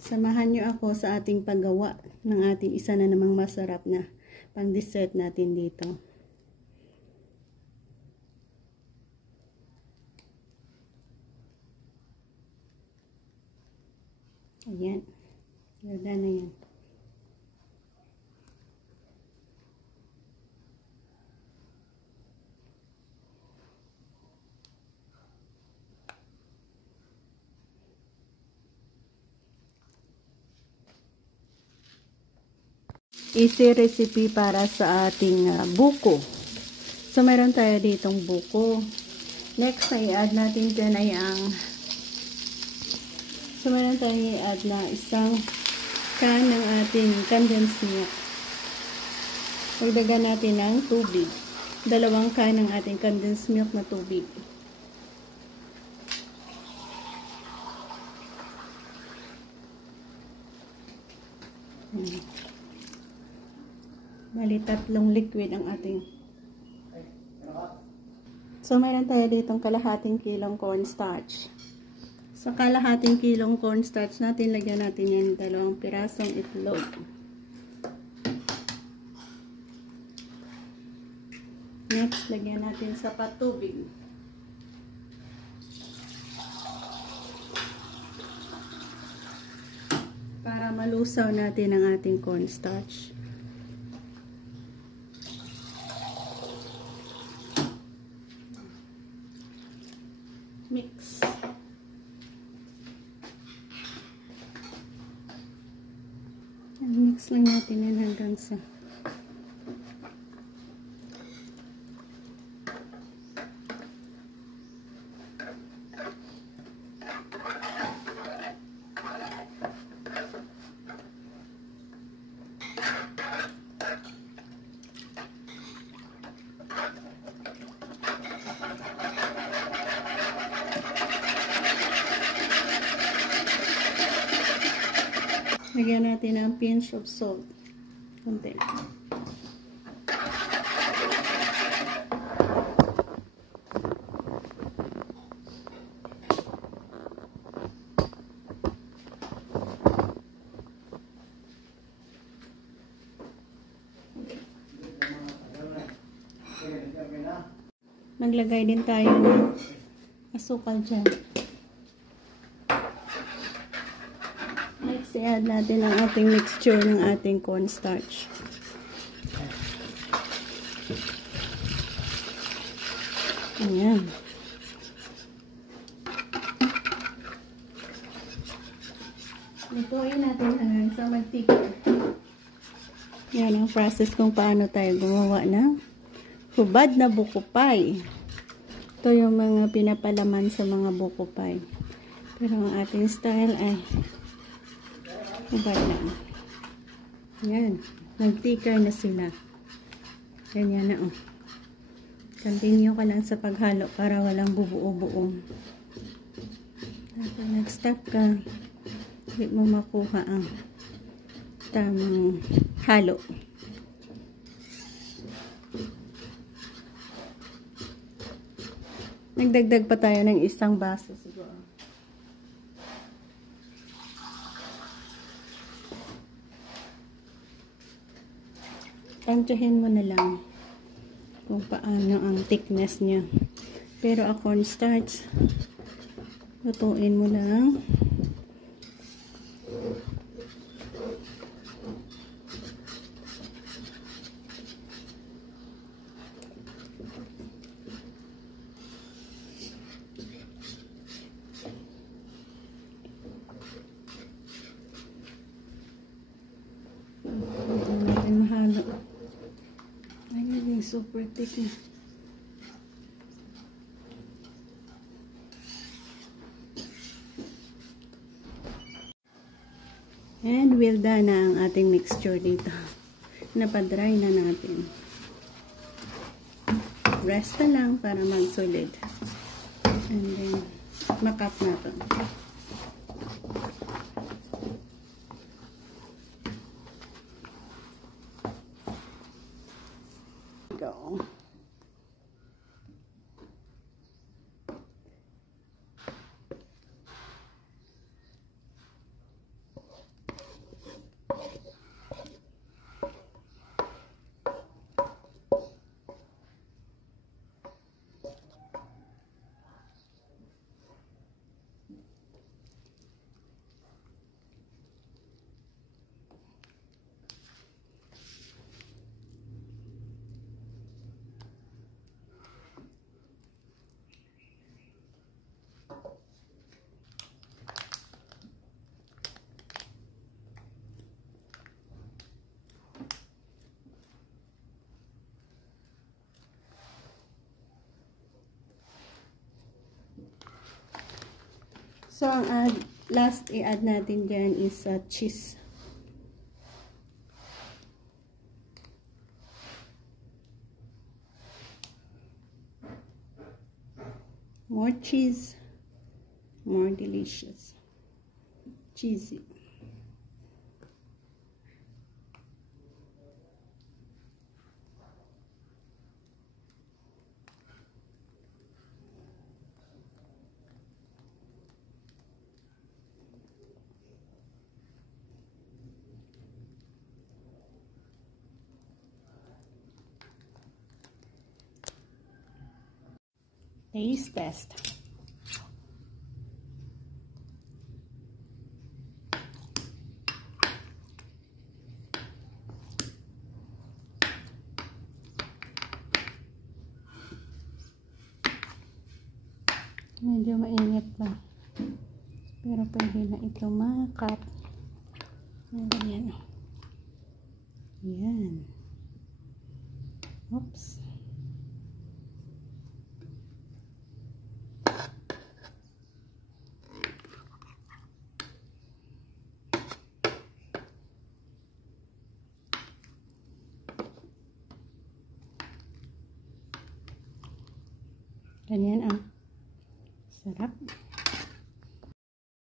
Samahan nyo ako sa ating paggawa ng ating isa na namang masarap na pang dessert natin dito. Ayan. Ganda na yan. Easy recipe para sa ating buko. So, meron tayo ditong buko. Next na i-add natin dyan ay meron tayong i-add na isang can ng ating condensed milk. Pagdagan natin ng tubig. 2 can ng ating condensed milk na tubig. Bali, 3 liquid ang ating. So, meron tayo ditong kalahating kilong cornstarch. Sa kalahating kilong cornstarch natin, lagyan natin yan 2 pirasong itlog. Next, lagyan natin sa patubig. Para malusaw natin ang ating cornstarch. Mix. Mix lang natin yan hanggang sa lagyan natin ng pinch of salt. Konti. Maglagay din tayo ng asukal dyan. Next, i-add natin ang ating mixture ng ating cornstarch. Ayan. Lutuin natin hanggang sa magtikip. Yan ang process kung paano tayo gumawa ng hubad na buko pie. Ito yung mga pinapalaman sa mga buko pie. Pero ang ating style ay hubad na. Yan. Nagtikar na sila. Ganyan na oh. Continue ka lang sa paghalo para walang bubuo-buo. Kapag nag-stop ka, hindi mo makuha ang tamang halo. Nagdagdag pa tayo ng 1 baso siguro. Tansyahin mo na lang kung paano ang thickness niya. Pero ang cornstarch, lutuin mo lang. Mahalo. Ayun, super thick na. And well done na ang ating mixture dito. Napadry na natin. Rest na lang para mag-solid. And then, makap na ito. Go. So, ang last i-add natin dyan is cheese. More cheese, more delicious. Cheesy. Taste test. Medyo mainit pa. Pero pwede na ito makat. Ganyan. Yan. Oops. Ganyan ang sarap.